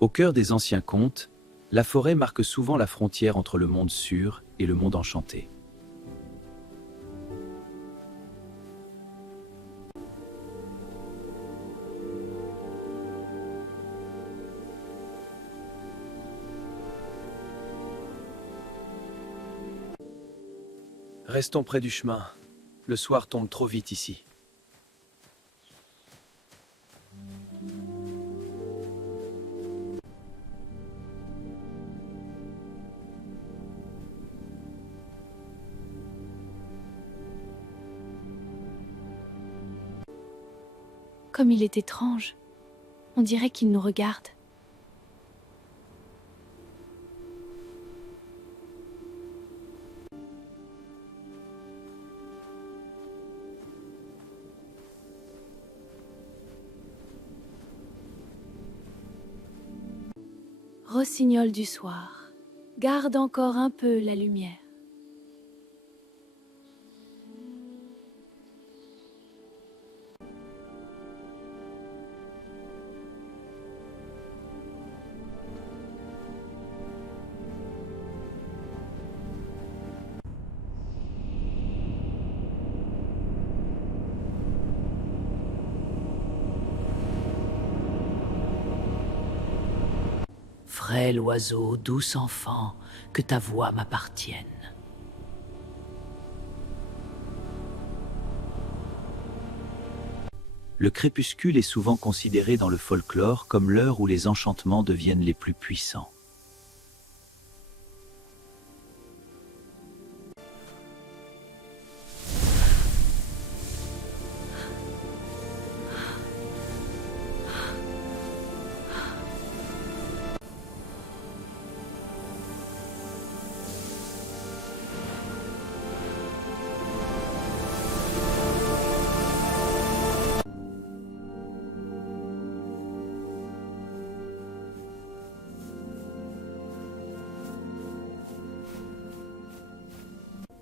Au cœur des anciens contes, la forêt marque souvent la frontière entre le monde sûr et le monde enchanté. Restons près du chemin. Le soir tombe trop vite ici. Comme il est étrange. On dirait qu'il nous regarde. Rossignol du soir, garde encore un peu la lumière. Frêle oiseau, douce enfant, que ta voix m'appartienne. Le crépuscule est souvent considéré dans le folklore comme l'heure où les enchantements deviennent les plus puissants.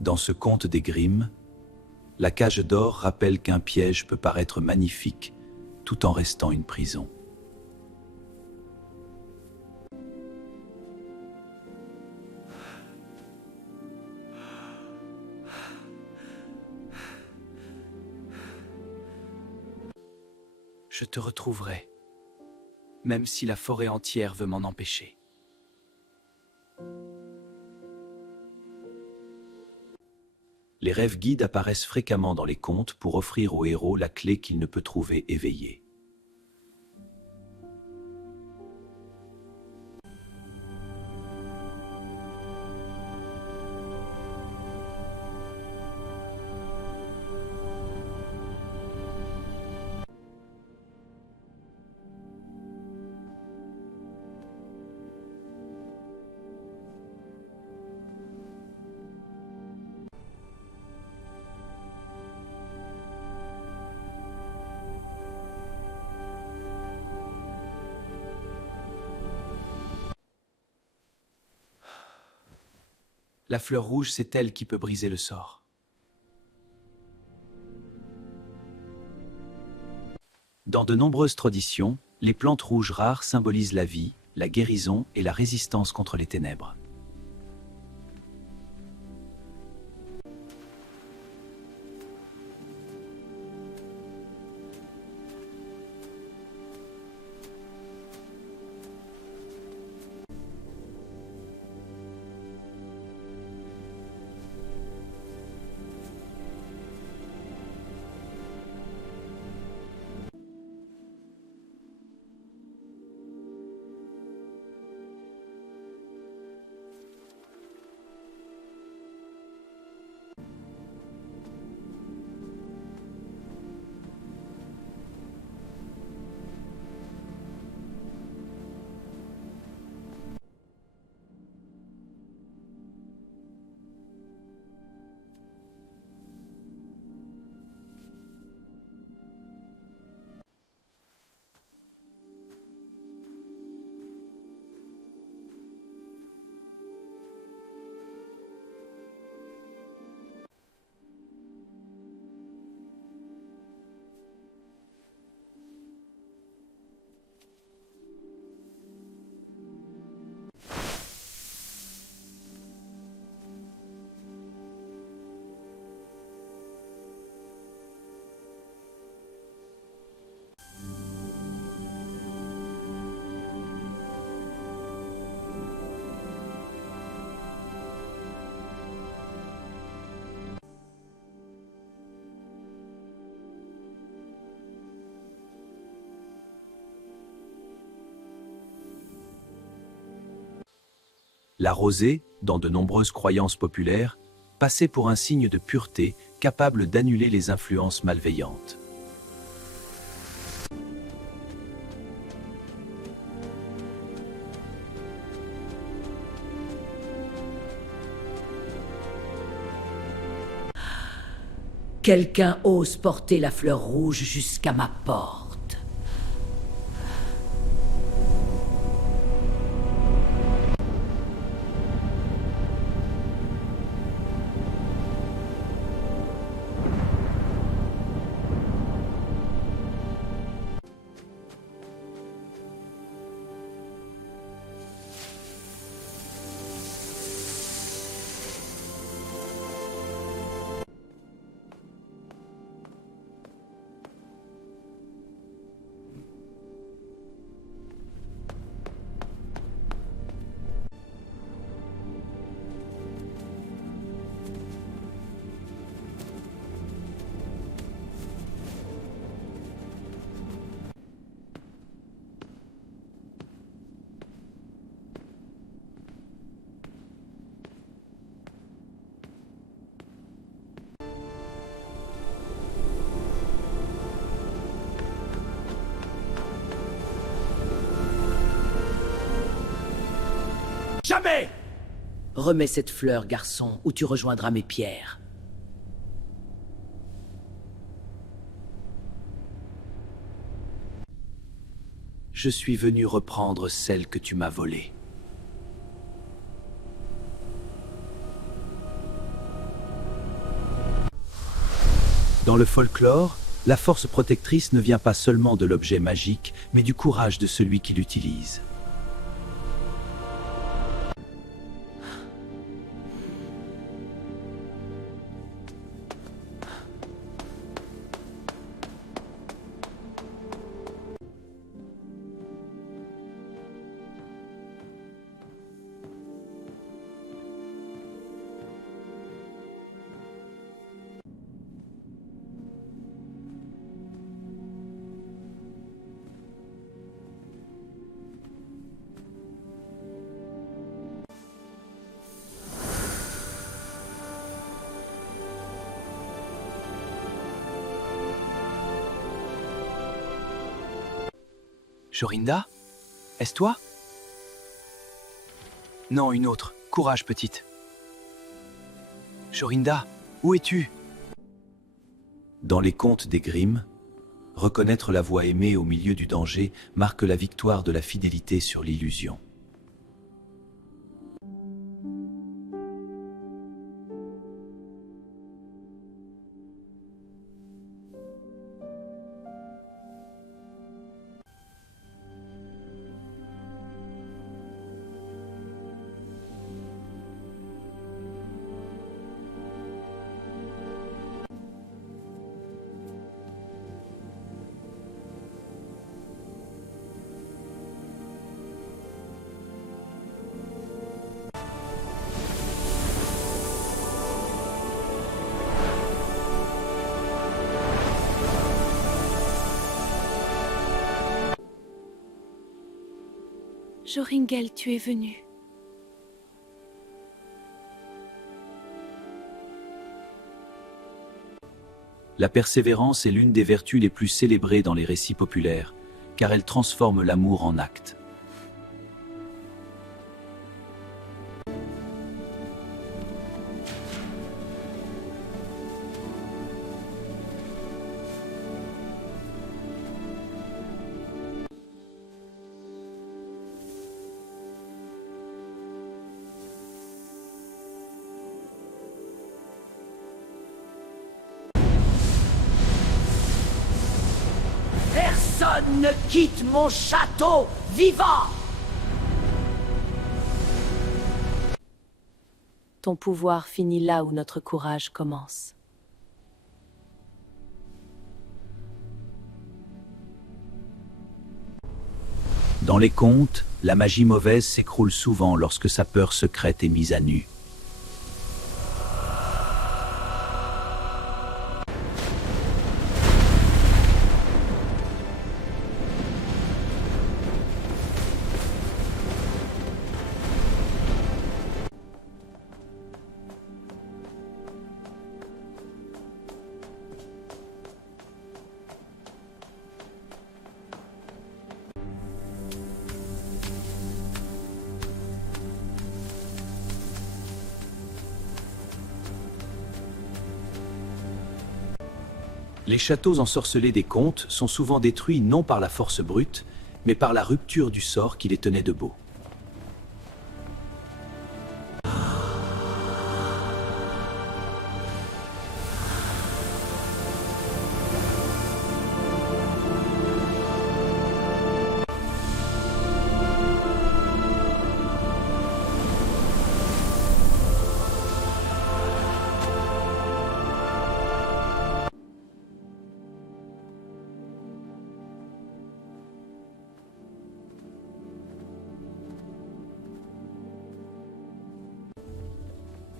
Dans ce conte des Grimm, la cage d'or rappelle qu'un piège peut paraître magnifique tout en restant une prison. Je te retrouverai, même si la forêt entière veut m'en empêcher. Les rêves guides apparaissent fréquemment dans les contes pour offrir au héros la clé qu'il ne peut trouver éveillée. La fleur rouge, c'est elle qui peut briser le sort. Dans de nombreuses traditions, les plantes rouges rares symbolisent la vie, la guérison et la résistance contre les ténèbres. La rosée, dans de nombreuses croyances populaires, passait pour un signe de pureté capable d'annuler les influences malveillantes. Quelqu'un ose porter la fleur rouge jusqu'à ma porte. Jamais! Remets cette fleur, garçon, ou tu rejoindras mes pierres. Je suis venu reprendre celle que tu m'as volée. Dans le folklore, la force protectrice ne vient pas seulement de l'objet magique, mais du courage de celui qui l'utilise. Jorinda? Est-ce toi? Non, une autre. Courage, petite. Jorinda, où es-tu? Dans les contes des Grimm, reconnaître la voix aimée au milieu du danger marque la victoire de la fidélité sur l'illusion. Joringel, tu es venu. La persévérance est l'une des vertus les plus célébrées dans les récits populaires, car elle transforme l'amour en acte. Personne ne quitte mon château vivant! Ton pouvoir finit là où notre courage commence. Dans les contes, la magie mauvaise s'écroule souvent lorsque sa peur secrète est mise à nu. Les châteaux ensorcelés des contes sont souvent détruits non par la force brute, mais par la rupture du sort qui les tenait debout.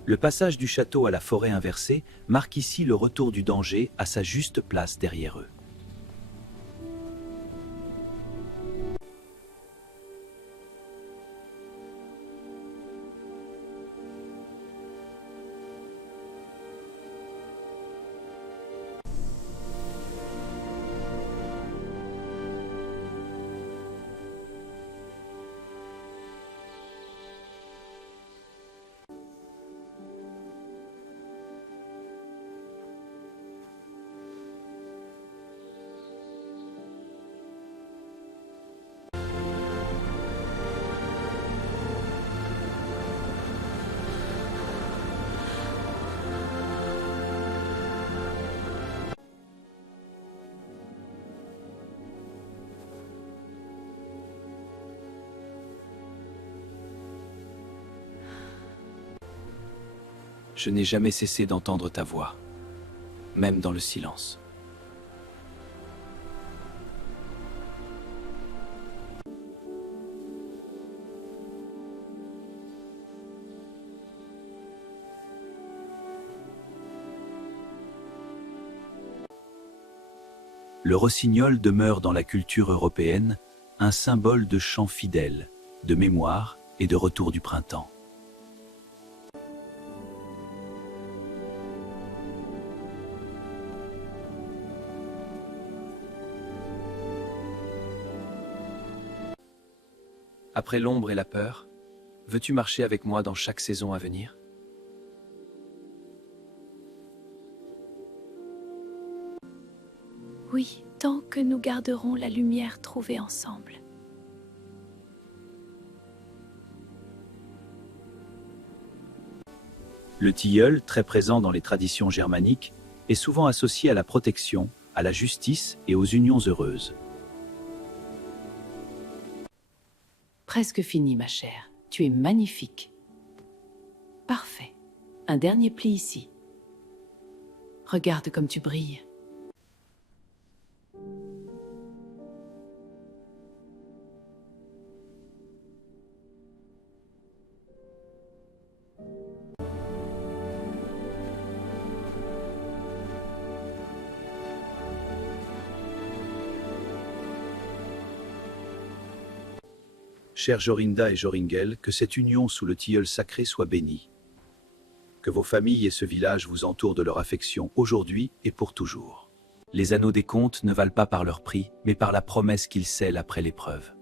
Le passage du château à la forêt inversée marque ici le retour du danger à sa juste place derrière eux. Je n'ai jamais cessé d'entendre ta voix, même dans le silence. Le rossignol demeure dans la culture européenne un symbole de chant fidèle, de mémoire et de retour du printemps. Après l'ombre et la peur, veux-tu marcher avec moi dans chaque saison à venir? Oui, tant que nous garderons la lumière trouvée ensemble. Le tilleul, très présent dans les traditions germaniques, est souvent associé à la protection, à la justice et aux unions heureuses. Presque fini, ma chère. Tu es magnifique. Parfait. Un dernier pli ici. Regarde comme tu brilles. Chère Jorinda et Joringel, que cette union sous le tilleul sacré soit bénie. Que vos familles et ce village vous entourent de leur affection aujourd'hui et pour toujours. Les anneaux des contes ne valent pas par leur prix, mais par la promesse qu'ils scellent après l'épreuve.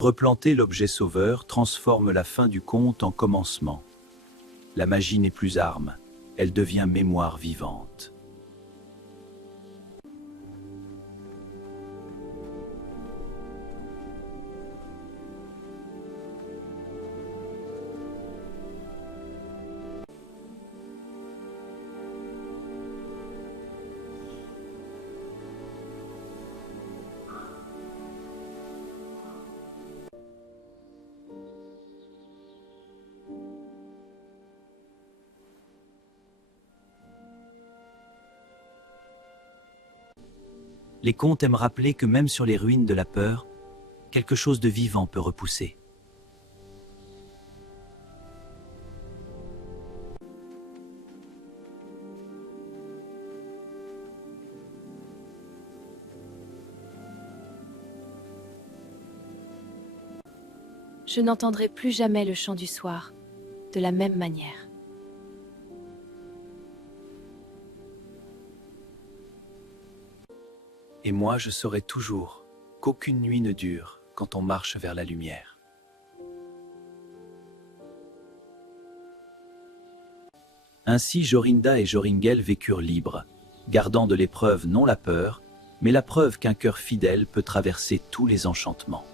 Replanter l'objet sauveur transforme la fin du conte en commencement. La magie n'est plus arme, elle devient mémoire vivante. Les contes aiment rappeler que même sur les ruines de la peur, quelque chose de vivant peut repousser. je n'entendrai plus jamais le chant du soir, de la même manière. Et moi, je saurai toujours qu'aucune nuit ne dure quand on marche vers la lumière. Ainsi, Jorinda et Joringel vécurent libres, gardant de l'épreuve non la peur, mais la preuve qu'un cœur fidèle peut traverser tous les enchantements.